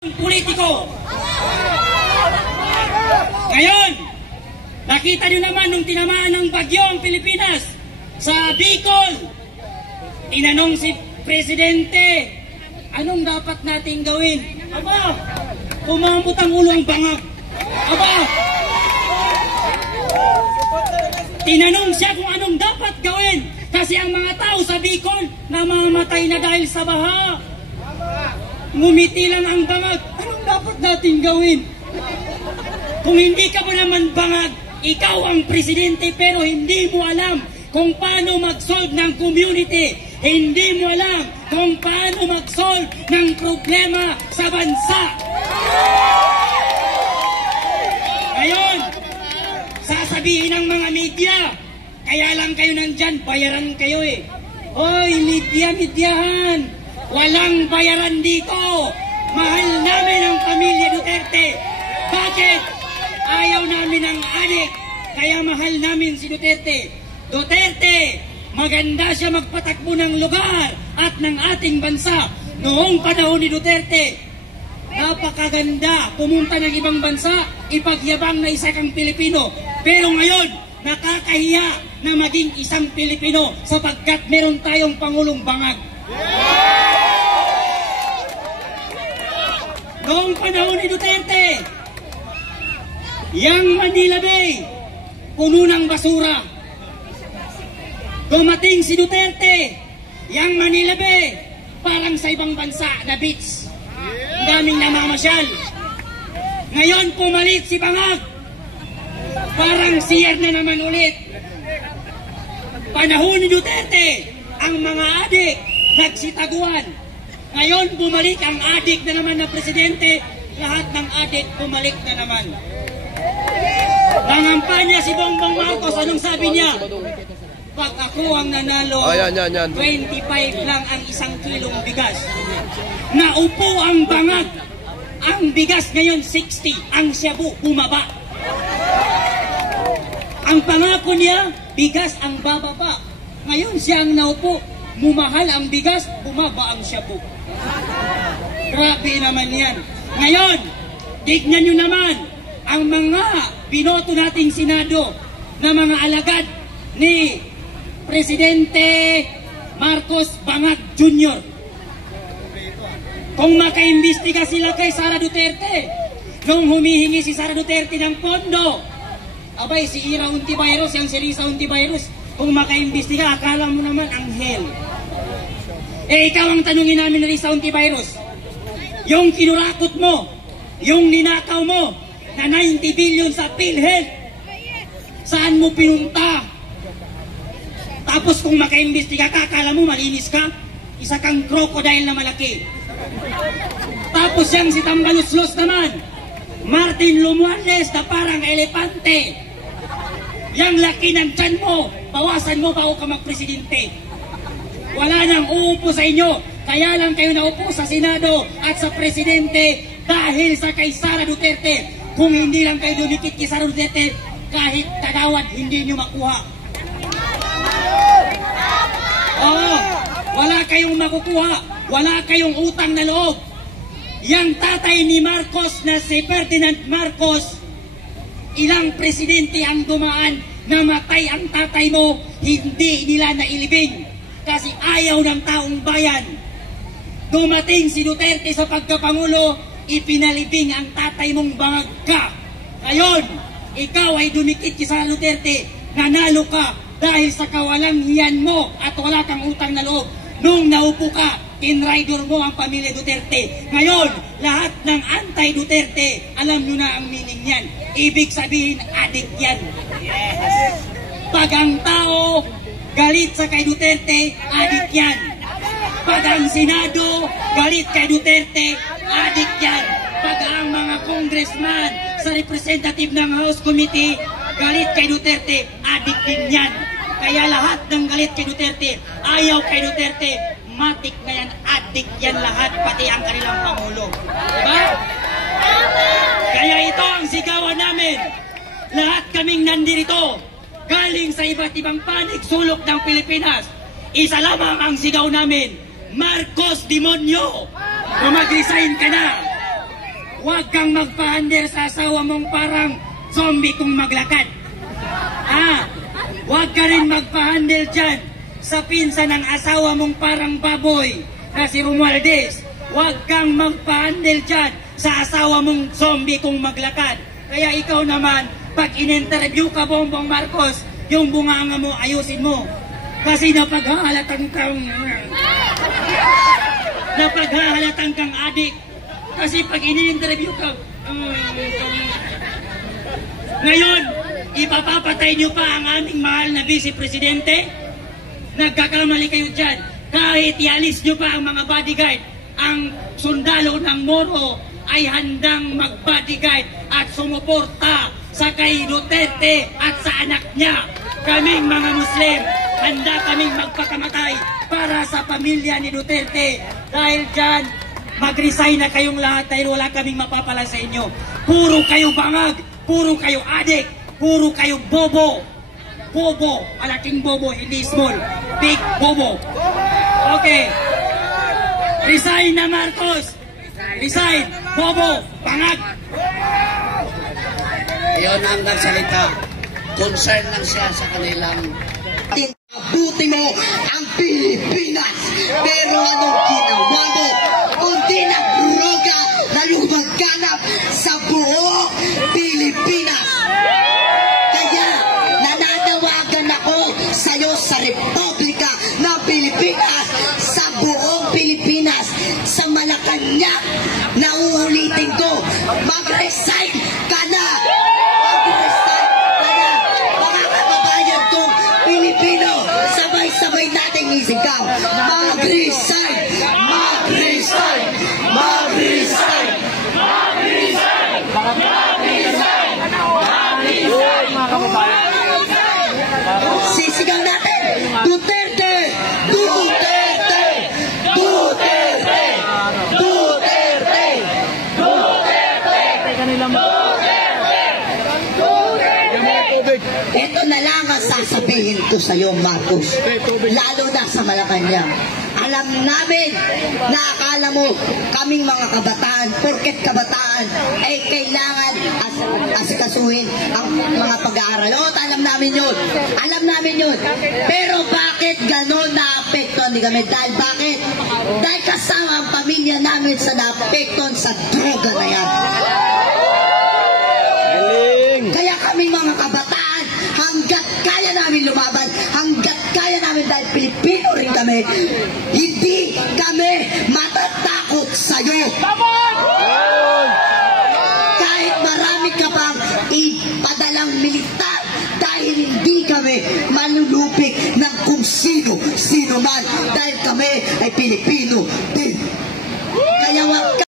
Politiko. Ngayon, nakita nyo naman nung tinamaan ng bagyo ang Pilipinas sa Bicol. Tinanong si Presidente, anong dapat nating gawin? Aba, kumamot ang ulo ang bangag. Aba, tinanong siya kung anong dapat gawin kasi ang mga tao sa Bicol namamatay na dahil sa baha. Ngumiti lang ang bangag. Anong dapat natin gawin? Kung hindi ka mo naman bangag, ikaw ang presidente pero hindi mo alam kung paano mag-solve ng community. Hindi mo alam kung paano mag-solve ng problema sa bansa. Ngayon, sasabihin ng mga media, kaya lang kayo nandyan, bayaran kayo eh. Hoy, media-medyahan! Walang bayaran dito. Mahal namin ang pamilya Duterte. Bakit? Ayaw namin ang adik. Kaya mahal namin si Duterte. Duterte, maganda siya magpatakbo ng lugar at ng ating bansa. Noong panahon ni Duterte, napakaganda. Pumunta ng ibang bansa, ipagyabang na isa kang Pilipino. Pero ngayon, nakakahiya na maging isang Pilipino sapagkat meron tayong Pangulong bangag. Noong panahon ni Duterte, yang Manila Bay, puno ng basura. Dumating si Duterte, yang Manila Bay, parang sa ibang bansa na beach. Daming namamasyal. Ngayon pumalit si Bangag, parang siyar na naman ulit. Panahon ni Duterte, ang mga adik nagsitaguan. Ngayon bumalik ang adik na naman na presidente, lahat ng adik bumalik na naman. Nangampanya si Bongbong Marcos, anong sabi niya? Pag ako ang nanalo, 25 lang ang isang kilong bigas. Naupo ang bangag, ang bigas ngayon 60, ang shabu bumaba. Ang pangako niya, bigas ang bababa. Ngayon siya ang naupo, mumahal ang bigas, bumaba ang shabu. Grabe naman yan. Ngayon, tignan nyo naman ang mga binoto nating Senado na mga alagad ni Presidente Marcos Bangag Jr. Kung makaimbestiga sila kay Sara Duterte, nung humihingi si Sara Duterte ng pondo, abay si Ira Hontiveros, yung si Risa Hontiveros, kung makaimbestiga, akala mo naman anghel. Eh ikaw ang tanungin namin ni Risa Hontiveros, yung kinurakot mo, yung ninakaw mo, na 90 billion sa PhilHealth, saan mo pinunta? Tapos kung makaimbestiga ka, akala mo malinis ka? Isa kang crocodile na malaki. Tapos yang si Tambaluslos naman, Martin Romualdez na parang elepante. Yang laki ng tiyan mo, bawasan mo bago ka magpresidente. Wala nang uupo sa inyo, kaya lang kayo naupo sa Senado at sa Presidente dahil sa kay Sara Duterte. Kung hindi lang kayo dumikit kay Sara Duterte, kahit tagawad hindi nyo makuha. Oo, wala kayong makukuha, wala kayong utang na loob. Yang tatay ni Marcos na si Ferdinand Marcos, ilang presidente ang dumaan, namatay ang tatay mo, hindi nila nailibing kasi ayaw ng taong bayan. Dumating si Duterte sa pagkapangulo, ipinalibing ang tatay mong bangag ka. Ngayon, ikaw ay dumikit kay Sara Duterte, nanalo ka dahil sa kawalang hiyan mo at wala kang utang na loob. Nung naupo ka, tinraidor mo ang pamilya Duterte. Ngayon, lahat ng anti-Duterte, alam nyo na ang meaning yan. Ibig sabihin, adik yan. Yes. Pag ang tao galit sa kay Duterte, adik yan. Pag ang Senado galit kay Duterte, adik yan. Pag ang mga congressman sa representative ng House Committee galit kay Duterte, adik din yan. Kaya lahat ng galit kay Duterte, ayaw kay Duterte, matik na yan, adik yan lahat, pati ang kanilang Pangulo. Diba? Kaya ito ang sigawan namin. Lahat kaming nandirito, galing sa iba't ibang panig sulok ng Pilipinas. Isa lamang ang sigaw namin, Marcos Demonyo! Kung mag-resign ka na, huwag kang magpahander sa asawa mong parang zombie kung maglakad. Huwag ka rin magpahandle dyan sa pinsan ng asawa mong parang baboy na si Romualdez. Huwag kang magpahandle dyan sa asawa mong zombie kung maglakad. Kaya ikaw naman, pag in-interview ka, Bongbong Marcos, yung bunganga mo, ayusin mo. Kasi napaghahalatan kang adik. Kasi pag in-interview ka, ngayon, ipapapatay nyo pa ang aming mahal na Vice Presidente? Nagkakamali kayo dyan. Kahit ialis nyo pa ang mga bodyguard, ang sundalo ng Moro ay handang mag-bodyguard at sumuporta sa kay Duterte at sa anak niya. Kaming mga Muslim, handa kaming magpakamatay para sa pamilya ni Duterte. Dahil dyan, mag-resign na kayong lahat dahil wala kaming mapapala sa inyo. Puro kayo bangag, puro kayo adik, puro kayo bobo. Bobo, malaking bobo, hindi small. Big bobo. Okay. Resign na, Marcos. Resign. Bobo, bangag. Ayun ang nagsalita. Concern lang siya sa kanilang abuti mo ang Pilipinas. Pero anong ginawa mo? Kundi nagdroga na lumaganap sa buong Pilipinas. Kaya nananawagan ako sa'yo sa Republika ng Pilipinas, sa buong Pilipinas, sa Malacanang, na uulitin ko, mag-resign ka na! Mag-resign ka na! Mga kababayan kong Pilipino, sabay-sabay nating isigaw, mag-resign! Mag-resign! Mag-resign! Mag-resign! Mag-resign! Sisigaw natin! Duterte! Duterte! Duterte! Duterte! Duterte! Ito na lang ang sasabihin ko sa iyo, Marcos. Lalo na sa Malacanang. Alam namin na akala mo kaming mga kabataan, porket kabataan ay kailangan asikasuhin ang mga pag-aaral. O, alam namin yun. Alam namin yun. Pero bakit ganon naapektuhan ni kami? Dahil bakit? Dahil kasama ang pamilya namin sa naapektuhan sa droga na yan. Kaya kami mga kabataan, hanggat kaya namin lumaban, hanggat kaya namin dahil Pilipino rin kami, hindi kami matatakot sa'yo. Kahit marami ka pang ipadalang militar, dahil hindi kami malulupik ng kung sino man, dahil kami ay Pilipino din. Kaya wag